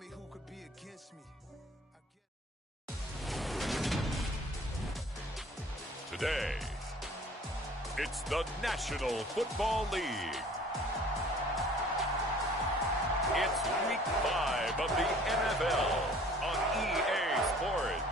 me who could be against me. Today, it's the National Football League. It's Week 5 of the NFL on EA Sports.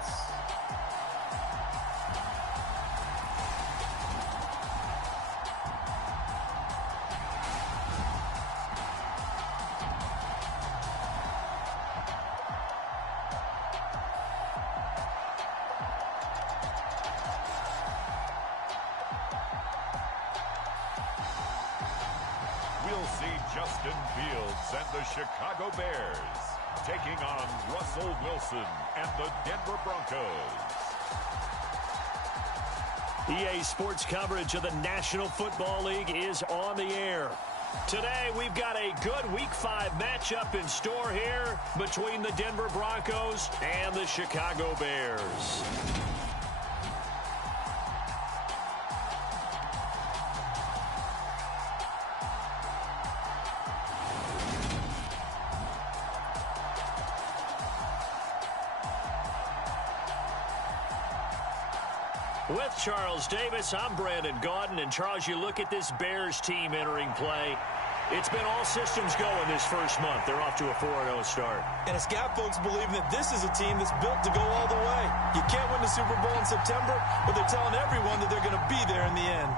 We'll see Justin Fields and the Chicago Bears taking on Russell Wilson and the Denver Broncos. EA Sports coverage of the National Football League is on the air. Today, we've got a good Week 5 matchup in store here between the Denver Broncos and the Chicago Bears. With Charles Davis, I'm Brandon Gaudin. And Charles, you look at this Bears team entering play. It's been all systems go in this first month. They're off to a 4-0 start. And it's got folks believing that this is a team that's built to go all the way. You can't win the Super Bowl in September, but they're telling everyone that they're going to be there in the end.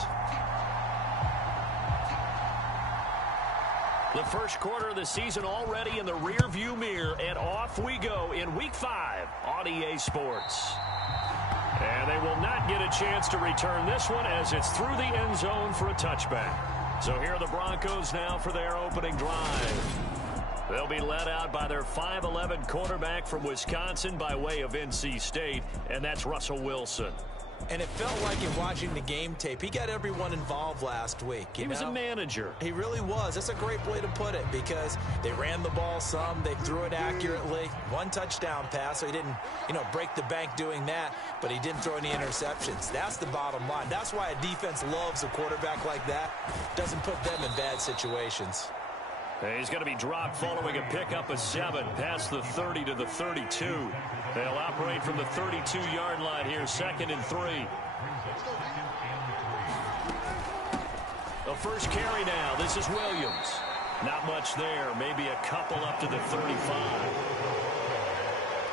The first quarter of the season already in the rearview mirror, and off we go in Week 5 on EA Sports. And they will not get a chance to return this one as it's through the end zone for a touchback. So here are the Broncos now for their opening drive. They'll be led out by their 5'11" quarterback from Wisconsin by way of NC State, and that's Russell Wilson. And it felt like in watching the game tape, he got everyone involved last week. He was a manager. He really was. That's a great way to put it because they ran the ball some. They threw it accurately. One touchdown pass, so he didn't, break the bank doing that, but he didn't throw any interceptions. That's the bottom line. That's why a defense loves a quarterback like that. Doesn't put them in bad situations. He's going to be dropped following a pickup of 7 past the 30 to the 32. They'll operate from the 32-yard line here, 2nd and 3. The first carry now. This is Williams. Not much there. Maybe a couple up to the 35.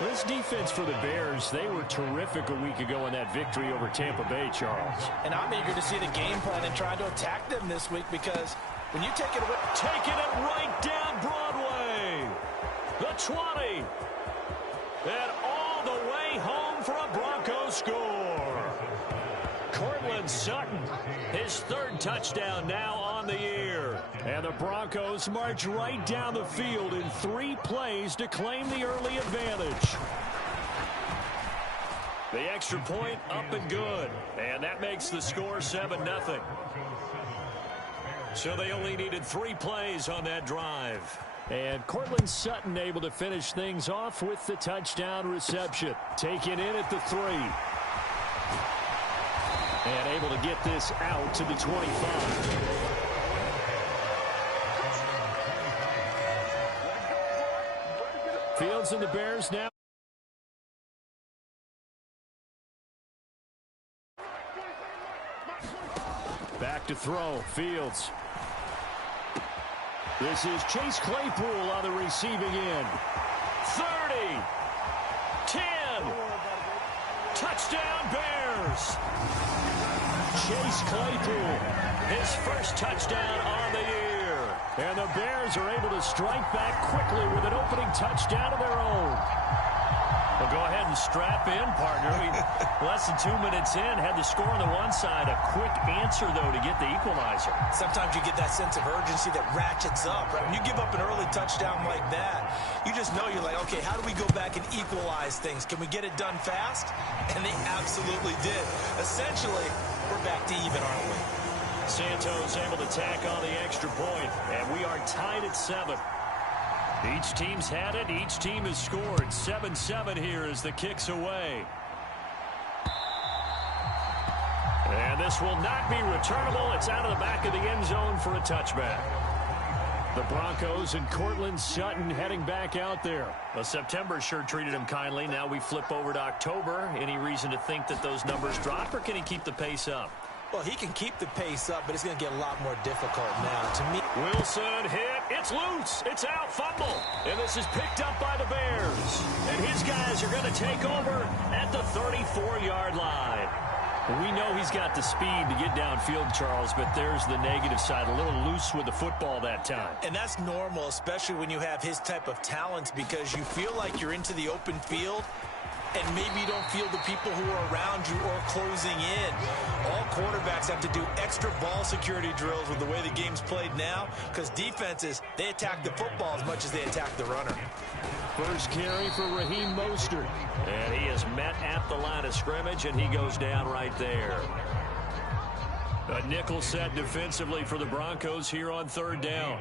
This defense for the Bears, they were terrific a week ago in that victory over Tampa Bay, Charles. And I'm eager to see the game plan and try to attack them this week because when you take it away, taking it right down Broadway. The 20. And all the way home for a Broncos score. Courtland Sutton, his 3rd touchdown now on the year. And the Broncos march right down the field in 3 plays to claim the early advantage. The extra point up and good. And that makes the score 7-0. So they only needed 3 plays on that drive. And Courtland Sutton able to finish things off with the touchdown reception. Taken in at the 3. And able to get this out to the 25. Fields and the Bears now. Back to throw. Fields. This is Chase Claypool on the receiving end. 30. 10. Touchdown Bears. Chase Claypool, his first touchdown on the year. And the Bears are able to strike back quickly with an opening touchdown of their own. Well, go ahead and strap in, partner. Less than 2 minutes in, had the score on the one side. A quick answer, though, to get the equalizer. Sometimes you get that sense of urgency that ratchets up, right? When you give up an early touchdown like that, you just know you're like, okay, how do we go back and equalize things? Can we get it done fast? And they absolutely did. Essentially, we're back to even, aren't we? Santos able to tack on the extra point, and we are tied at 7. Each team's had it. Each team has scored. 7-7 here as the kick's away. And this will not be returnable. It's out of the back of the end zone for a touchback. The Broncos and Courtland Sutton heading back out there. Well, September sure treated him kindly. Now we flip over to October. Any reason to think that those numbers drop, or can he keep the pace up? Well, he can keep the pace up, but it's going to get a lot more difficult now. To me, Wilson hit. It's loose. It's out. Fumble. And this is picked up by the Bears. And his guys are going to take over at the 34-yard line. We know he's got the speed to get downfield, Charles, but there's the negative side. A little loose with the football that time. And that's normal, especially when you have his type of talents, because you feel like you're into the open field, and maybe you don't feel the people who are around you or closing in. All quarterbacks have to do extra ball security drills with the way the game's played now, because defenses, they attack the football as much as they attack the runner. First carry for Raheem Mostert. And he is met at the line of scrimmage, and he goes down right there. A nickel set defensively for the Broncos here on third down.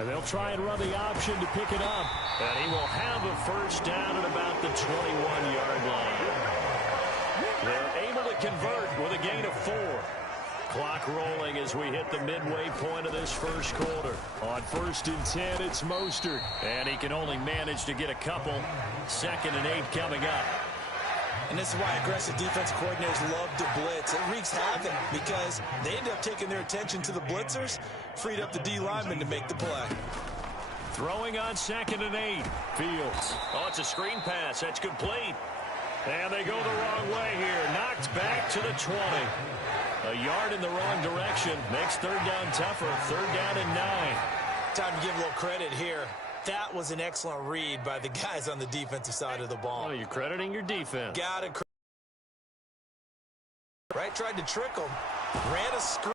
And they'll try and run the option to pick it up. And he will have a first down at about the 21-yard line. They're able to convert with a gain of 4. Clock rolling as we hit the midway point of this first quarter. On 1st and 10, it's Mostert. And he can only manage to get a couple. 2nd and 8 coming up. And this is why aggressive defense coordinators love to blitz. It wreaks havoc because they end up taking their attention to the blitzers, freed up the D lineman to make the play. Throwing on 2nd and 8. Fields. Oh, it's a screen pass. That's complete. And they go the wrong way here. Knocked back to the 20. A yard in the wrong direction. Makes third down tougher. 3rd down and 9. Time to give a little credit here. That was an excellent read by the guys on the defensive side of the ball. Oh, you're crediting your defense. Got it. Right, tried to trick him. Ran a screen.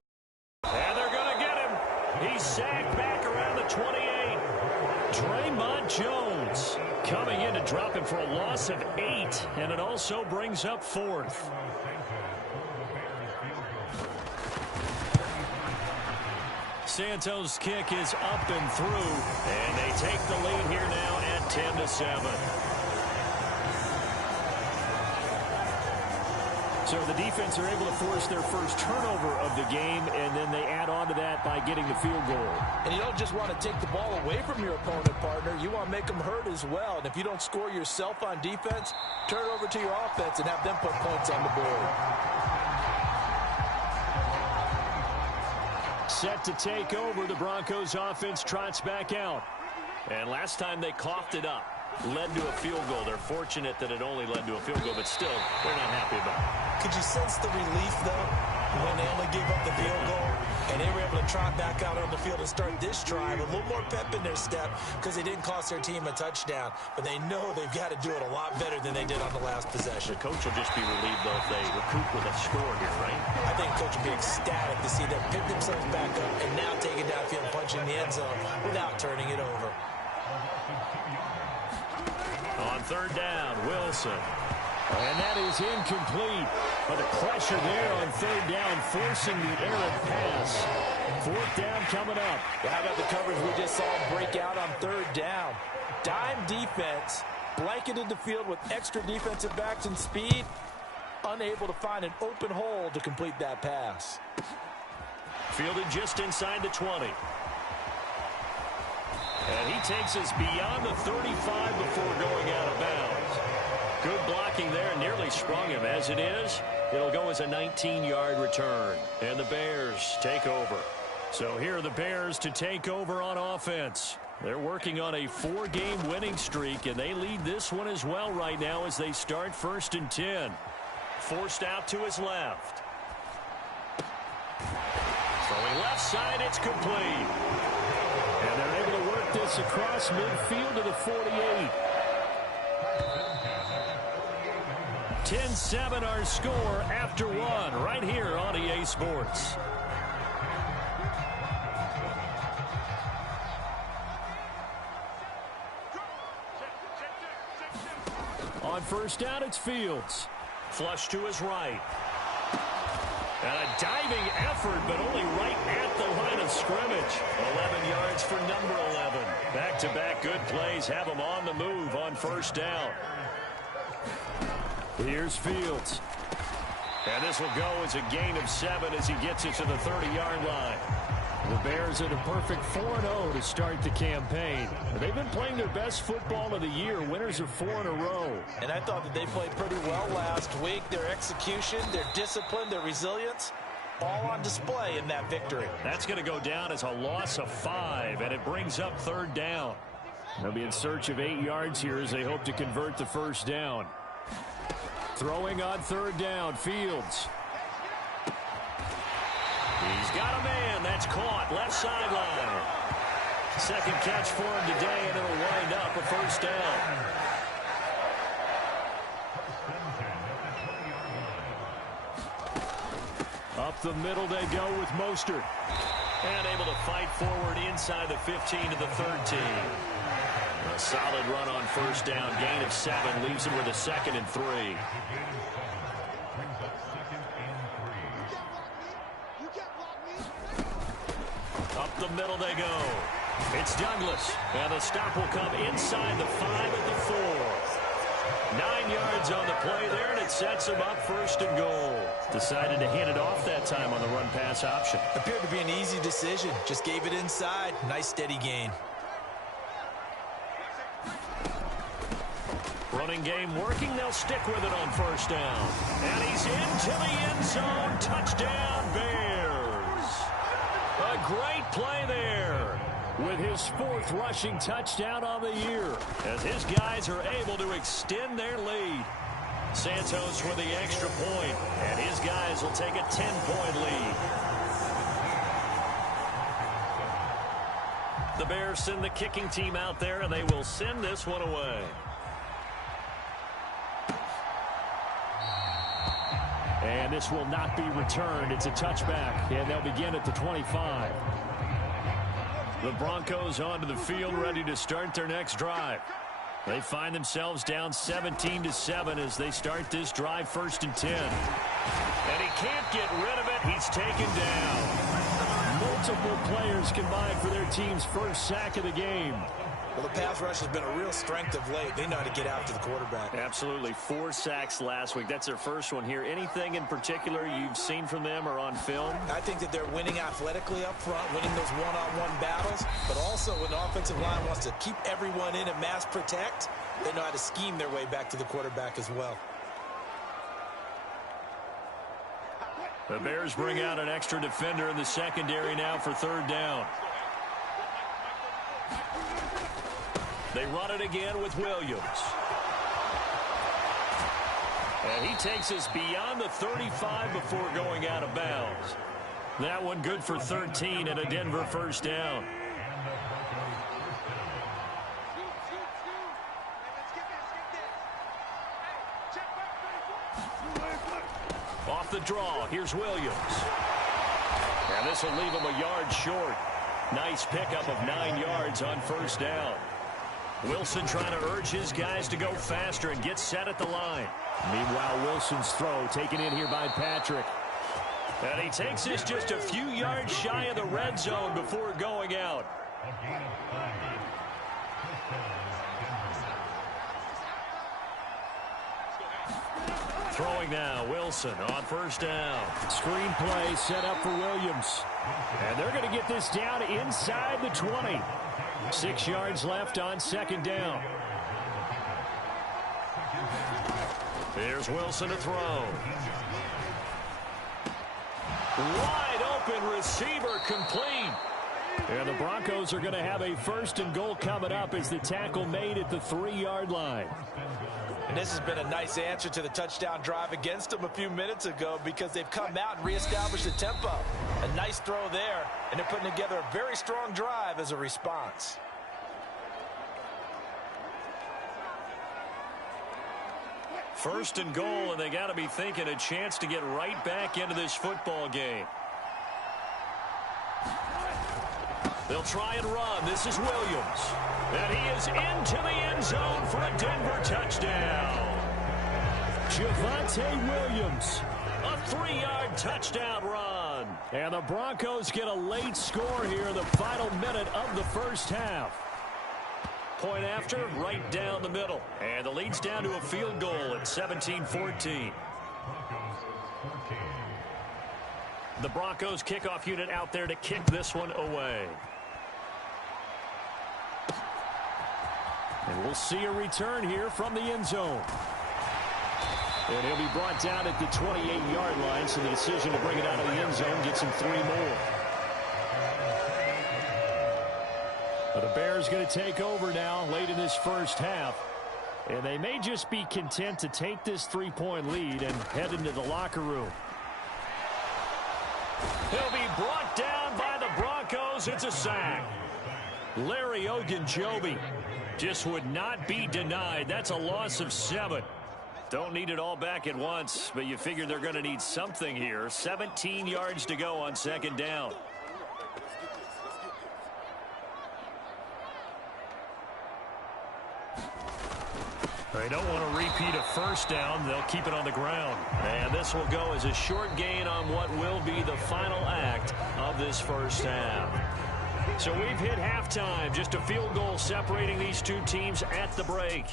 And they're going to get him. He's sacked back around the 28. Draymond Jones coming in to drop him for a loss of 8. And it also brings up 4th. Santos' kick is up and through, and they take the lead here now at 10-7. So the defense are able to force their first turnover of the game, and then they add on to that by getting the field goal. And you don't just want to take the ball away from your opponent, partner. You want to make them hurt as well. And if you don't score yourself on defense, turn it over to your offense and have them put points on the board. Set to take over, the Broncos offense trots back out. And last time they coughed it up, led to a field goal. They're fortunate that it only led to a field goal, but still, they're not happy about it. Could you sense the relief, though, when they only gave up the field goal and they were able to trot back out on the field and start this drive? A little more pep in their step because they didn't cost their team a touchdown, but they know they've got to do it a lot better than they did on the last possession. The coach will just be relieved, though, if they recoup with a score here, right? I think the coach will be ecstatic to see them pick themselves back up and now take it downfield, punching the end zone without turning it over. On 3rd down, Wilson. And that is incomplete. But the pressure there on 3rd down, forcing the errant pass. 4th down coming up. Well, how about the coverage we just saw break out on 3rd down? Dime defense, blanketed the field with extra defensive backs and speed, unable to find an open hole to complete that pass. Fielded just inside the 20. And he takes us beyond the 35 before going out of bounds. Good blocking there, nearly sprung him. As it is, it'll go as a 19-yard return. And the Bears take over. So here are the Bears to take over on offense. They're working on a 4-game winning streak, and they lead this one as well right now as they start 1st and 10. Forced out to his left. Throwing left side, it's complete. And they're able to work this across midfield to the 48. 10-7 our score after 1 right here on EA Sports. On 1st down, it's Fields. Flush to his right. And a diving effort, but only right at the line of scrimmage. 11 yards for number 11. Back-to-back good plays have him on the move on 1st down. Here's Fields. And this will go as a gain of 7 as he gets it to the 30-yard line. The Bears at a perfect 4-0 to start the campaign. They've been playing their best football of the year. Winners of 4 in a row. And I thought that they played pretty well last week. Their execution, their discipline, their resilience, all on display in that victory. That's going to go down as a loss of 5, and it brings up 3rd down. They'll be in search of 8 yards here as they hope to convert the 1st down. Throwing on 3rd down, Fields. He's got a man. That's caught. Left sideline. 2nd catch for him today, and it'll wind up a 1st down. Up the middle they go with Mostert. And able to fight forward inside the 15 to the 13. A solid run on 1st down. Gain of 7 leaves him with a 2nd and 3. Up the middle they go. It's Douglas. And the stop will come inside the 5 at the 4. 9 yards on the play there, and it sets him up 1st and goal. Decided to hand it off that time on the run-pass option. Appeared to be an easy decision. Just gave it inside. Nice steady gain. Running game working. They'll stick with it on 1st down. And he's into the end zone. Touchdown, Bears. A great play there with his 4th rushing touchdown on the year as his guys are able to extend their lead. Santos with the extra point, and his guys will take a 10-point lead. The Bears send the kicking team out there, and they will send this one away. And this will not be returned. It's a touchback, and they'll begin at the 25. The Broncos onto the field, ready to start their next drive. They find themselves down 17-7 as they start this drive, 1st and 10. And he can't get rid of it. He's taken down. Multiple players combined for their team's 1st sack of the game. Well, the pass rush has been a real strength of late. They know how to get after the quarterback. Absolutely. 4 sacks last week. That's their 1st one here. Anything in particular you've seen from them or on film? I think that they're winning athletically up front, winning those one-on-one battles, but also when the offensive line wants to keep everyone in and mass protect, they know how to scheme their way back to the quarterback as well. The Bears bring out an extra defender in the secondary now for 3rd down. They run it again with Williams. And he takes us beyond the 35 before going out of bounds. That one good for 13 and a Denver 1st down. Off the draw, here's Williams. And this will leave him a yard short. Nice pickup of 9 yards on 1st down. Wilson trying to urge his guys to go faster and get set at the line. Meanwhile, Wilson's throw taken in here by Patrick. And he takes this just a few yards shy of the red zone before going out. Throwing now, Wilson on 1st down. Screen play set up for Williams. And they're going to get this down inside the 20. 6 yards left on 2nd down. Here's Wilson to throw. Wide open receiver complete. And the Broncos are going to have a 1st and goal coming up as the tackle made at the 3-yard line. And this has been a nice answer to the touchdown drive against them a few minutes ago because they've come out and reestablished the tempo. A nice throw there, and they're putting together a very strong drive as a response. First and goal, and they got to be thinking a chance to get right back into this football game. They'll try and run. This is Williams. And he is into the end zone for a Denver touchdown. Javonte Williams, a 3-yard touchdown run. And the Broncos get a late score here in the final minute of the 1st half. Point after, right down the middle. And the lead's down to a field goal at 17-14. The Broncos kickoff unit out there to kick this one away. And we'll see a return here from the end zone. And he'll be brought down at the 28-yard line, so the decision to bring it out of the end zone gets him 3 more. But the Bears going to take over now late in this first half. And they may just be content to take this 3-point lead and head into the locker room. He'll be brought down by the Broncos. It's a sack. Larry Ogunjobi just would not be denied. That's a loss of 7. Don't need it all back at once, but you figure they're going to need something here. 17 yards to go on second down. They don't want to repeat a first down. They'll keep it on the ground. And this will go as a short gain on what will be the final act of this first half. So we've hit halftime. Just a field goal separating these two teams at the break.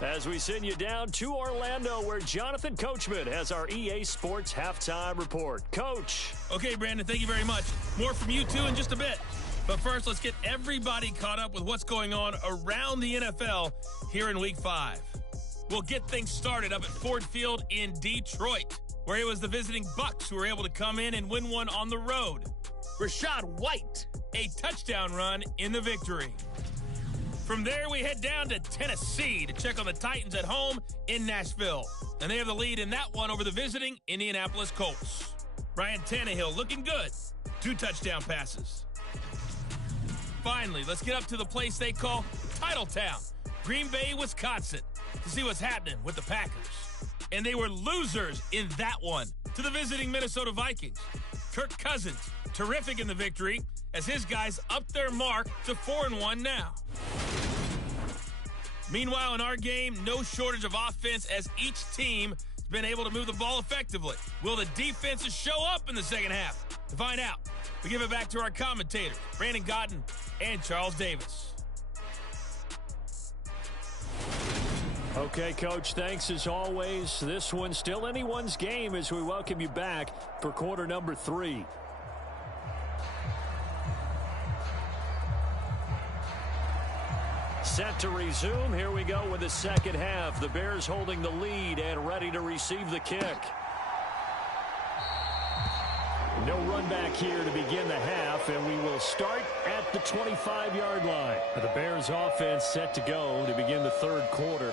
As we send you down to Orlando, where Jonathan Coachman has our EA Sports Halftime Report. Coach. Okay, Brandon, thank you very much. More from you two in just a bit. But first, let's get everybody caught up with what's going on around the NFL here in Week 5. We'll get things started up at Ford Field in Detroit, where it was the visiting Bucs who were able to come in and win one on the road. Rachaad White, a touchdown run in the victory. From there, we head down to Tennessee to check on the Titans at home in Nashville. And they have the lead in that one over the visiting Indianapolis Colts. Ryan Tannehill looking good. 2 touchdown passes. Finally, let's get up to the place they call Titletown, Green Bay, Wisconsin, to see what's happening with the Packers. And they were losers in that one to the visiting Minnesota Vikings. Kirk Cousins, terrific in the victory, as his guys upped their mark to 4-1 now. Meanwhile, in our game, no shortage of offense as each team has been able to move the ball effectively. Will the defenses show up in the second half? To find out, we give it back to our commentators, Brandon Gaudin and Charles Davis. Okay, Coach, thanks as always. This one's still anyone's game as we welcome you back for quarter number 3. Set to resume. Here we go with the second half. The Bears holding the lead and ready to receive the kick. No run back here to begin the half, and we will start at the 25-yard line. The Bears offense set to go to begin the third quarter.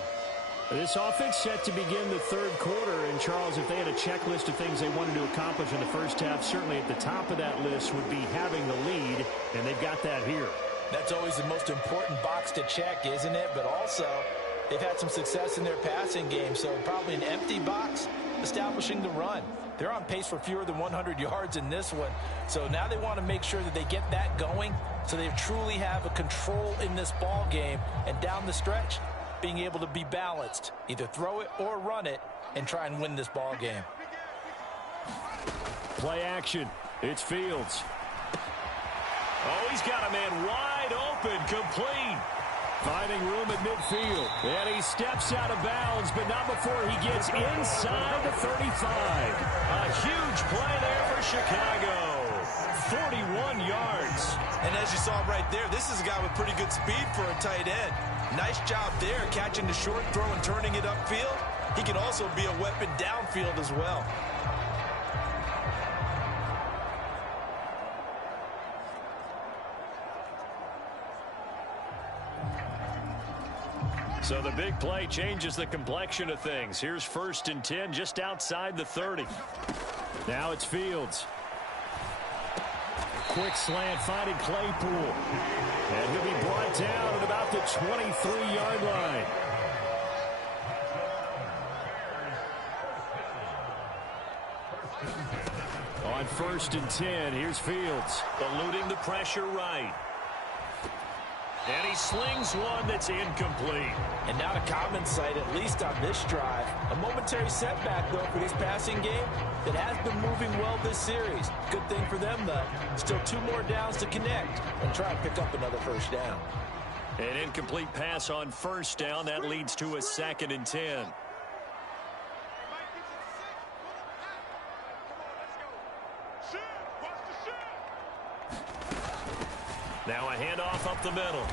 This offense set to begin the third quarter, and Charles, if they had a checklist of things they wanted to accomplish in the first half, certainly at the top of that list would be having the lead, and they've got that here. That's always the most important box to check, isn't it? But also, they've had some success in their passing game, so probably an empty box establishing the run. They're on pace for fewer than 100 yards in this one, so now they want to make sure that they get that going so they truly have a control in this ball game, and down the stretch, being able to be balanced, either throw it or run it, and try and win this ball game. Play action. It's Fields. Oh, he's got a man wide open, complete. Finding room at midfield. And he steps out of bounds, but not before he gets inside the 35. A huge play there for Chicago. 41 yards. And as you saw right there, this is a guy with pretty good speed for a tight end. Nice job there, catching the short throw and turning it upfield. He can also be a weapon downfield as well. So the big play changes the complexion of things. Here's 1st and 10 just outside the 30. Now it's Fields. Quick slant finding Claypool. And he'll be brought down at about the 23-yard line. On 1st and 10, here's Fields. Eluding the pressure right. And he slings one that's incomplete. And not a common sight, at least on this drive. A momentary setback, though, for this passing game that has been moving well this series. Good thing for them, though. Still 2 more downs to connect and try and pick up another first down. An incomplete pass on 1st down. That leads to a 2nd and 10. Now a handoff up the middle.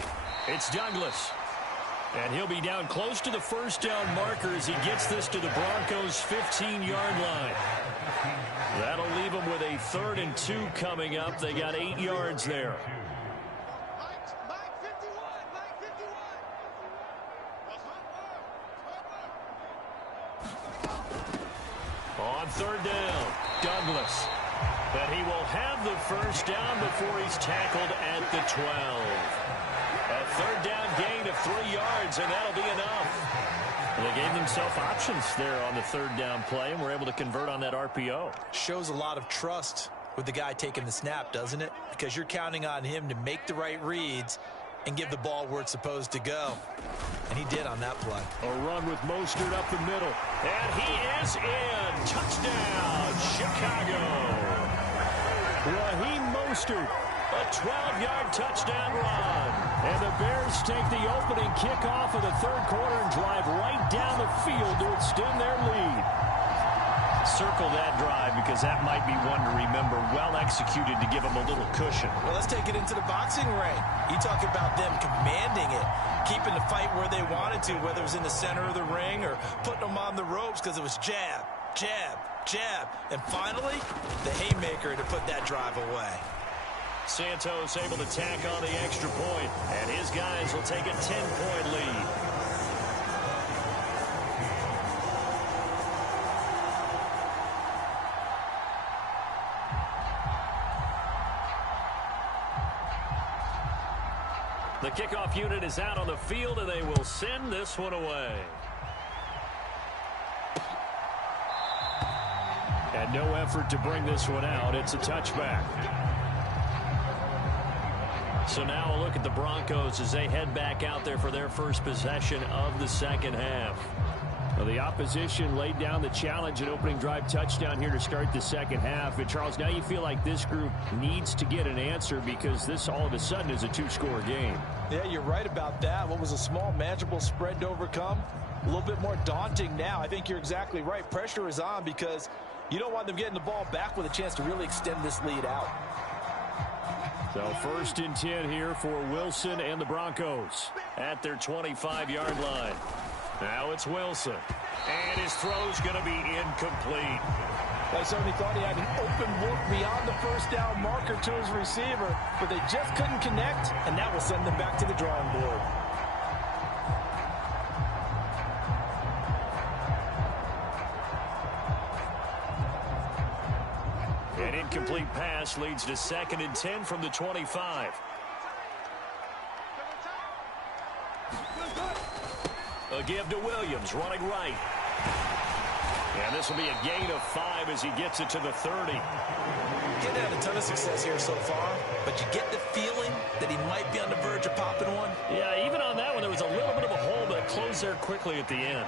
It's Douglas. And he'll be down close to the first down marker as he gets this to the Broncos' 15-yard line. That'll leave them with a 3rd and 2 coming up. They got 8 yards there. On 3rd down, Douglas. But he will have the first down before he's tackled at the 12. A 3rd down gain of 3 yards, and that'll be enough. They gave themselves options there on the 3rd down play, and were able to convert on that RPO. Shows a lot of trust with the guy taking the snap, doesn't it? Because you're counting on him to make the right reads and give the ball where it's supposed to go. And he did on that play. A run with Mostert up the middle. And he is in. Touchdown, Chicago. Raheem Mostert, a 12-yard touchdown run. And the Bears take the opening kickoff of the 3rd quarter and drive right down the field to extend their lead. Circle that drive because that might be one to remember. Well executed to give them a little cushion. Well, let's take it into the boxing ring. You talk about them commanding it, keeping the fight where they wanted to, whether it was in the center of the ring or putting them on the ropes because it was jab, jab, jab. And finally, the haymaker to put that drive away. Santos able to tack on the extra point, and his guys will take a 10-point lead. The kickoff unit is out on the field, and they will send this one away. And no effort to bring this one out. It's a touchback. So now a look at the Broncos as they head back out there for their first possession of the 2nd half. Well, the opposition laid down the challenge and opening drive touchdown here to start the 2nd half. And, Charles, now you feel like this group needs to get an answer because this all of a sudden is a 2-score game. Yeah, you're right about that. What was a small, manageable spread to overcome, a little bit more daunting now. I think you're exactly right. Pressure is on because you don't want them getting the ball back with a chance to really extend this lead out. So 1st and 10 here for Wilson and the Broncos at their 25-yard line. Now it's Wilson, and his throw's going to be incomplete. They certainly thought he had an open look beyond the first down marker to his receiver, but they just couldn't connect, and that will send them back to the drawing board. An incomplete pass leads to 2nd and 10 from the 25. A give to Williams, running right. And this will be a gain of 5 as he gets it to the 30. Getting had a ton of success here so far, but you get the feeling that he might be on the verge of popping one. Yeah, even on that one, there was a little bit of a hole, but it closed there quickly at the end.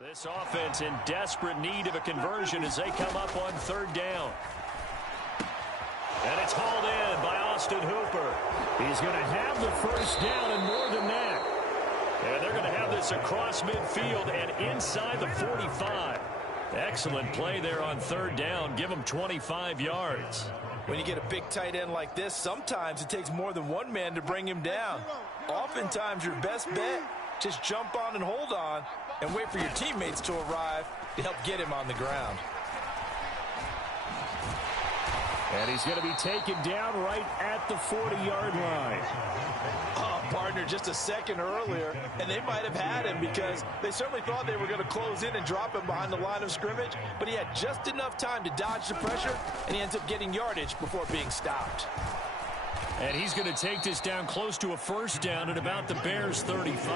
This offense in desperate need of a conversion as they come up on third down. And it's hauled in by Austin Hooper. He's going to have the first down and more than that. And they're going to have this across midfield and inside the 45. Excellent play there on third down. Give them 25 yards. When you get a big tight end like this, sometimes it takes more than one man to bring him down. Oftentimes, your best bet, just jump on and hold on and wait for your teammates to arrive to help get him on the ground. And he's going to be taken down right at the 40-yard line. Oh, partner, just a second earlier, and they might have had him because they certainly thought they were going to close in and drop him behind the line of scrimmage, but he had just enough time to dodge the pressure, and he ends up getting yardage before being stopped. And he's going to take this down close to a first down at about the Bears' 35.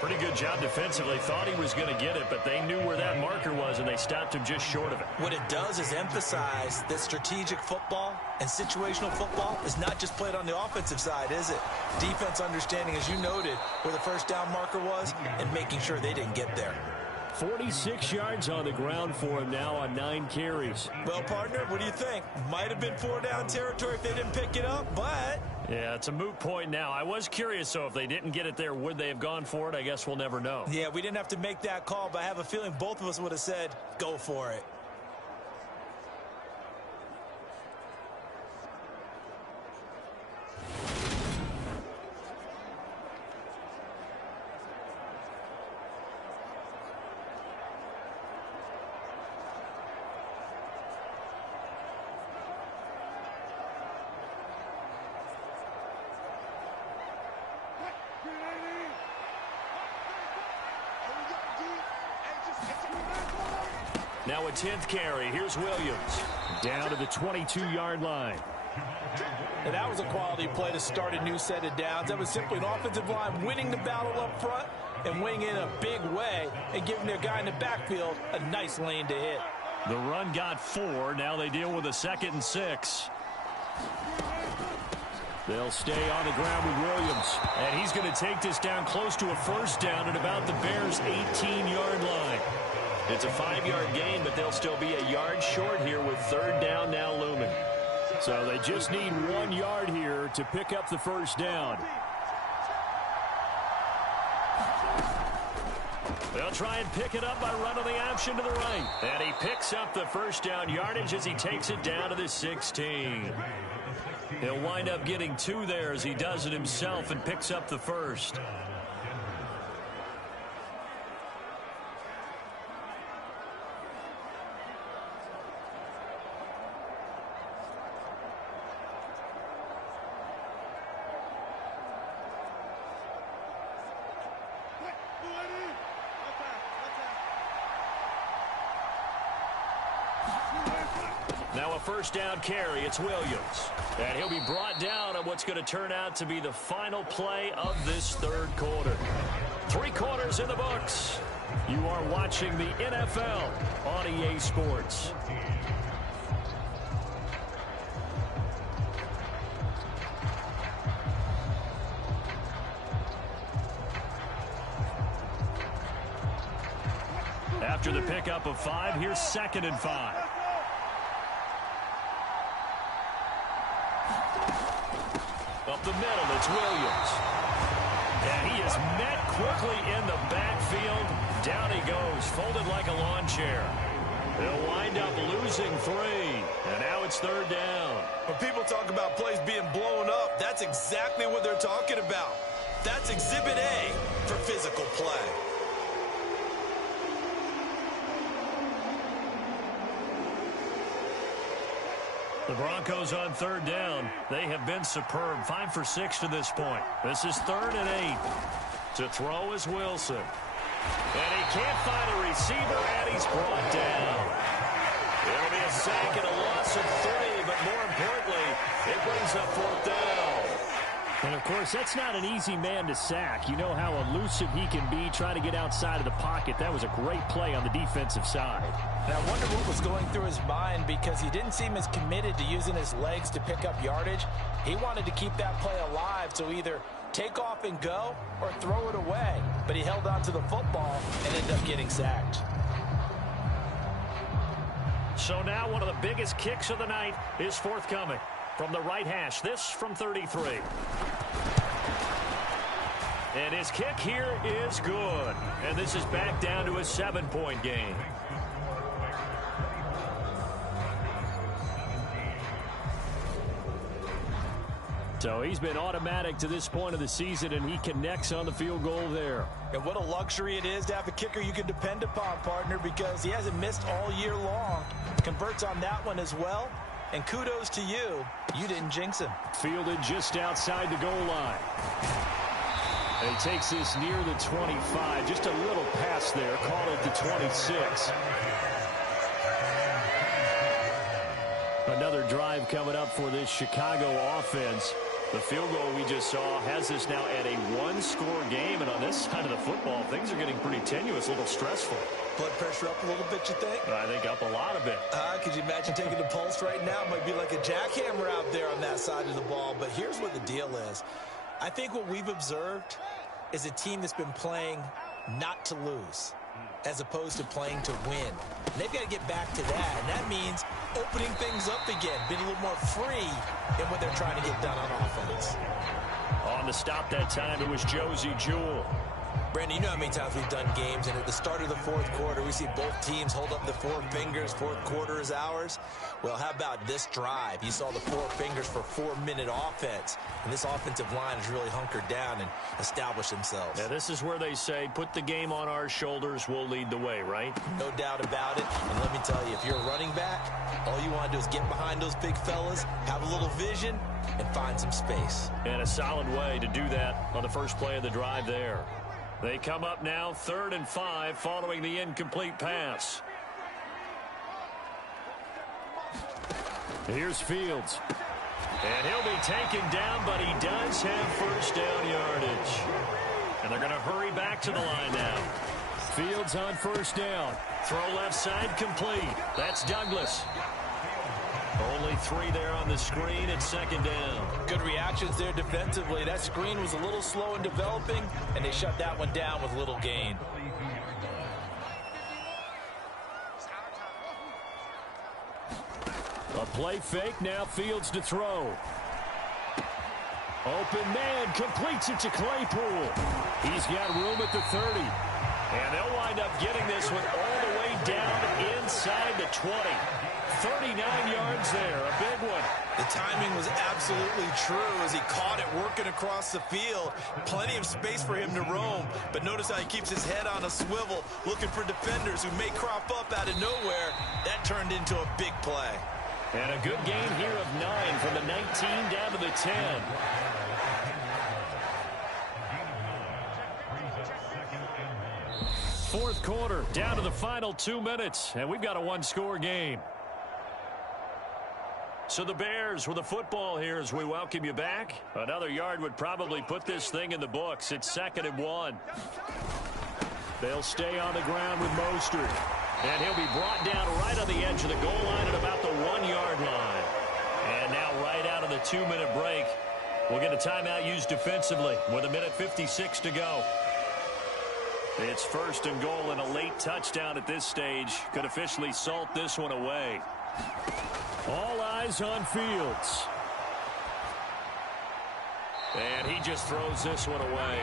Pretty good job defensively. Thought he was going to get it, but they knew where that marker was, and they stopped him just short of it. What it does is emphasize that strategic football and situational football is not just played on the offensive side, is it? Defense understanding, as you noted, where the first down marker was and making sure they didn't get there. 46 yards on the ground for him now on 9 carries. Well, partner, what do you think? Might have been 4-down territory if they didn't pick it up, but... Yeah, it's a moot point now. I was curious, so if they didn't get it there, would they have gone for it? I guess we'll never know. Yeah, we didn't have to make that call, but I have a feeling both of us would have said, go for it. Now a 10th carry. Here's Williams. Down to the 22-yard line. And that was a quality play to start a new set of downs. That was simply an offensive line winning the battle up front and winning in a big way and giving their guy in the backfield a nice lane to hit. The run got 4. Now they deal with a 2nd and 6. They'll stay on the ground with Williams. And he's going to take this down close to a first down at about the Bears' 18-yard line. It's a 5-yard gain, but they'll still be a yard short here with third down now looming. So they just need 1 yard here to pick up the first down. They'll try and pick it up by running the option to the right. And he picks up the first down yardage as he takes it down to the 16. He'll wind up getting 2 there as he does it himself and picks up the first. Now a first down carry. It's Williams. And he'll be brought down on what's going to turn out to be the final play of this third quarter. 3 quarters in the books. You are watching the NFL on EA Sports. After the pickup of 5, here's 2nd and 5. Up the middle, it's Williams. And he is met quickly in the backfield. Down he goes, folded like a lawn chair. They'll wind up losing 3. And now it's third down. When people talk about plays being blown up, that's exactly what they're talking about. That's Exhibit A for physical play. The Broncos on third down. They have been superb. 5 for 6 to this point. This is 3rd and 8. To throw is Wilson. And he can't find a receiver, and he's brought down. It'll be a sack and a loss of 3, but more importantly, it brings up 4th down. And, of course, that's not an easy man to sack. You know how elusive he can be trying to get outside of the pocket. That was a great play on the defensive side. And I wonder what was going through his mind because he didn't seem as committed to using his legs to pick up yardage. He wanted to keep that play alive, so either take off and go or throw it away. But he held on to the football and ended up getting sacked. So now one of the biggest kicks of the night is forthcoming from the right hash. This from 33. And his kick here is good. And this is back down to a 7-point game. So he's been automatic to this point of the season, and he connects on the field goal there. And what a luxury it is to have a kicker you can depend upon, partner, because he hasn't missed all year long. Converts on that one as well. And kudos to you. You didn't jinx him. Fielded just outside the goal line. And he takes this near the 25. Just a little pass there. Caught at the 26. Another drive coming up for this Chicago offense. The field goal we just saw has us now at a one-score game. And on this side of the football, things are getting pretty tenuous, a little stressful. Blood pressure up a little bit, you think? I think up a lot of it. Could you imagine taking the pulse right now? It might be like a jackhammer out there on that side of the ball. But here's what the deal is. I think what we've observed is a team that's been playing not to lose as opposed to playing to win. And they've got to get back to that. And that means opening things up again, being a little more free in what they're trying to get done on offense. On the stop that time, it was Josie Jewell. Brandon, you know how many times we've done games, and at the start of the fourth quarter, we see both teams hold up the four fingers, fourth quarter is ours. Well, how about this drive? You saw the four fingers for 4-minute offense, and this offensive line has really hunkered down and established themselves. Yeah, this is where they say, put the game on our shoulders, we'll lead the way, right? No doubt about it, and let me tell you, if you're a running back, all you want to do is get behind those big fellas, have a little vision, and find some space. And a solid way to do that on the first play of the drive there. They come up now 3rd and 5 following the incomplete pass. Here's Fields. And he'll be taken down, but he does have first down yardage. And they're going to hurry back to the line now. Fields on first down. Throw left side complete. That's Douglas. Only 3 there on the screen at 2nd down. Good reactions there defensively. That screen was a little slow in developing, and they shut that one down with little gain. A play fake, now Fields to throw. Open man, completes it to Claypool. He's got room at the 30. And they'll wind up getting this one all the way down inside the 20. 39 yards there, a big one. The timing was absolutely true as he caught it working across the field. Plenty of space for him to roam, but notice how he keeps his head on a swivel, looking for defenders who may crop up out of nowhere. That turned into a big play. And a good gain here of 9 from the 19 down to the 10. Fourth quarter, down to the final 2 minutes, and we've got a one-score game. So the Bears with the football here as we welcome you back. Another yard would probably put this thing in the books. It's 2nd and 1. They'll stay on the ground with Mostert. And he'll be brought down right on the edge of the goal line at about the 1-yard line. And now right out of the 2-minute break, we'll get a timeout used defensively with 1:56 to go. It's 1st and goal, and a late touchdown at this stage could officially salt this one away. All eyes on Fields. And he just throws this one away.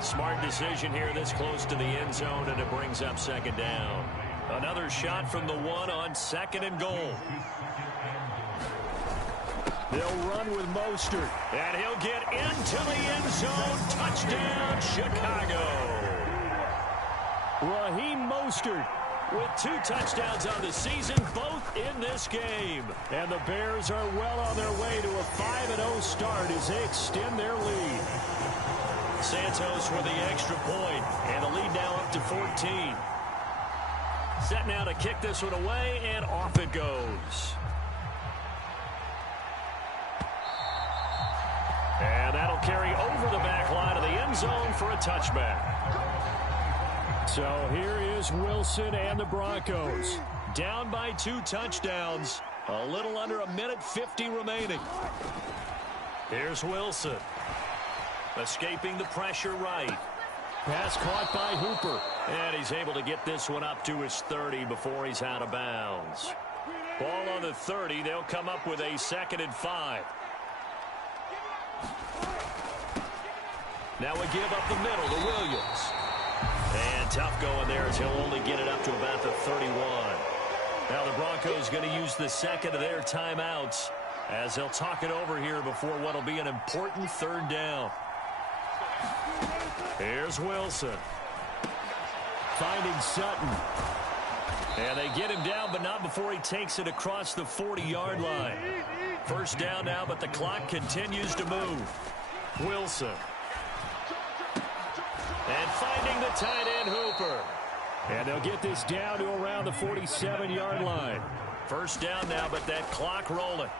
Smart decision here this close to the end zone, and it brings up 2nd down. Another shot from the 1 on 2nd and goal. They'll run with Mostert. And he'll get into the end zone. Touchdown, Chicago. Raheem Mostert with 2 touchdowns on the season, both in this game. And the Bears are well on their way to a 5-0 start as they extend their lead. Santos with the extra point, and the lead now up to 14. Set now to kick this one away, and off it goes. And that'll carry over the back line of the end zone for a touchback. So here is Wilson and the Broncos. Down by 2 touchdowns. A little under 1:50 remaining. Here's Wilson. Escaping the pressure right. Pass caught by Hooper. And he's able to get this one up to his 30 before he's out of bounds. Ball on the 30. They'll come up with a 2nd and 5. Now we give up the middle to Williams. And tough going there as he'll only get it up to about the 31. Now the Broncos going to use the 2nd of their timeouts as they'll talk it over here before what will be an important 3rd down. Here's Wilson. Finding Sutton. And they get him down, but not before he takes it across the 40-yard line. 1st down now, but the clock continues to move. Wilson. And finding the tight end, Hooper. And they'll get this down to around the 47-yard line. 1st down now, but that clock rolling.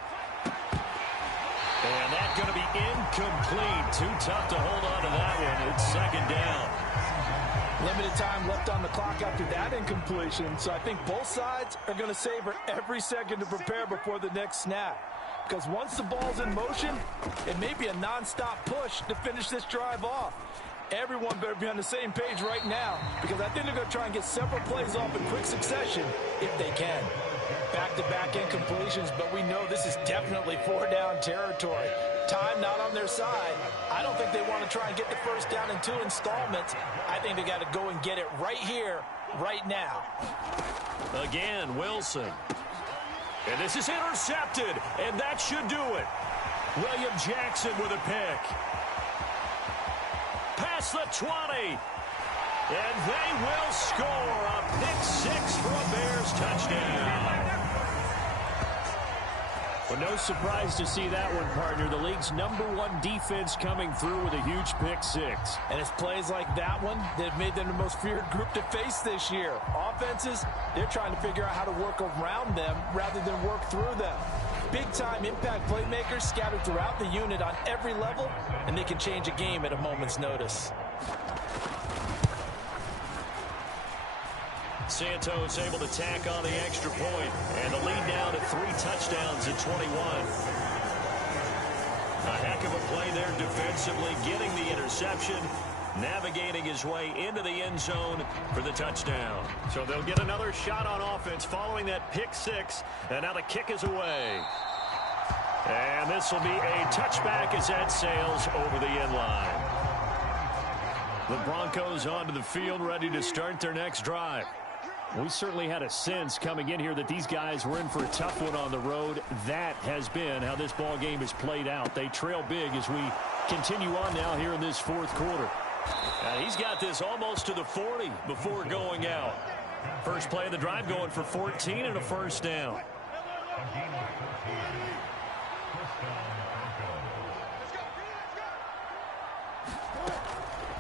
And that's going to be incomplete. Too tough to hold on to that one. It's 2nd down. Limited time left on the clock after that incompletion, so I think both sides are going to savor every second to prepare before the next snap. Because once the ball's in motion, it may be a nonstop push to finish this drive off. Everyone better be on the same page right now, because I think they're going to try and get several plays off in quick succession if they can. Back-to-back incompletions, but we know this is definitely 4-down territory. Time not on their side. I don't think they want to try and get the 1st down in 2 installments. I think they got to go and get it right here, right now. Again, Wilson. And this is intercepted, and that should do it. William Jackson with a pick. Past the 20. And they will score a pick-6 for a Bears touchdown. Well, no surprise to see that one, partner. The league's #1 defense coming through with a huge pick-6. And it's plays like that one that have made them the most feared group to face this year. Offenses, they're trying to figure out how to work around them rather than work through them. Big-time impact playmakers scattered throughout the unit on every level, and they can change a game at a moment's notice. Santos able to tack on the extra point, and the lead now to 3 touchdowns at 21. A heck of a play there defensively, getting the interception, navigating his way into the end zone for the touchdown. So they'll get another shot on offense following that pick-6, and now the kick is away. And this will be a touchback as that sails over the end line. The Broncos onto the field, ready to start their next drive. We certainly had a sense coming in here that these guys were in for a tough one on the road. That has been how this ball game has played out. They trail big as we continue on now here in this 4th quarter. He's got this almost to the 40 before going out. First play of the drive going for 14 and a 1st down.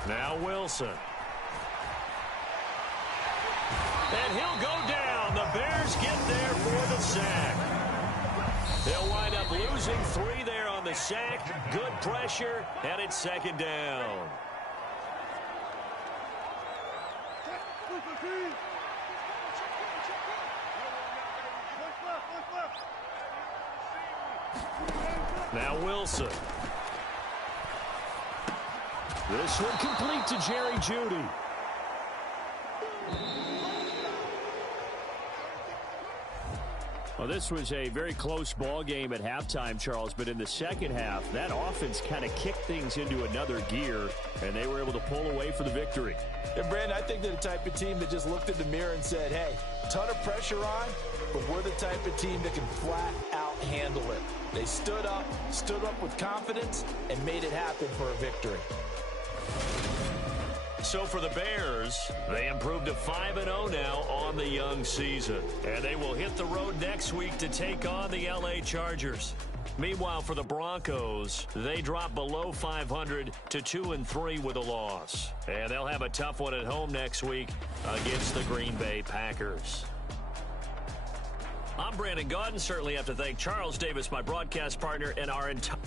Now Wilson. And he'll go down. The Bears get there for the sack. They'll wind up losing 3 there on the sack. Good pressure, and it's 2nd down. Now Wilson. This one complete to Jerry Jeudy. Well, this was a very close ball game at halftime, Charles, but in the 2nd half, that offense kind of kicked things into another gear, and they were able to pull away for the victory. And, Brandon, I think they're the type of team that just looked in the mirror and said, hey, ton of pressure on, but we're the type of team that can flat out handle it. They stood up with confidence, and made it happen for a victory. So for the Bears, they improved to 5-0 now on the young season. And they will hit the road next week to take on the LA Chargers. Meanwhile, for the Broncos, they drop below 500 to 2-3 with a loss. And they'll have a tough one at home next week against the Green Bay Packers. I'm Brandon Gaudin. Certainly have to thank Charles Davis, my broadcast partner, and our entire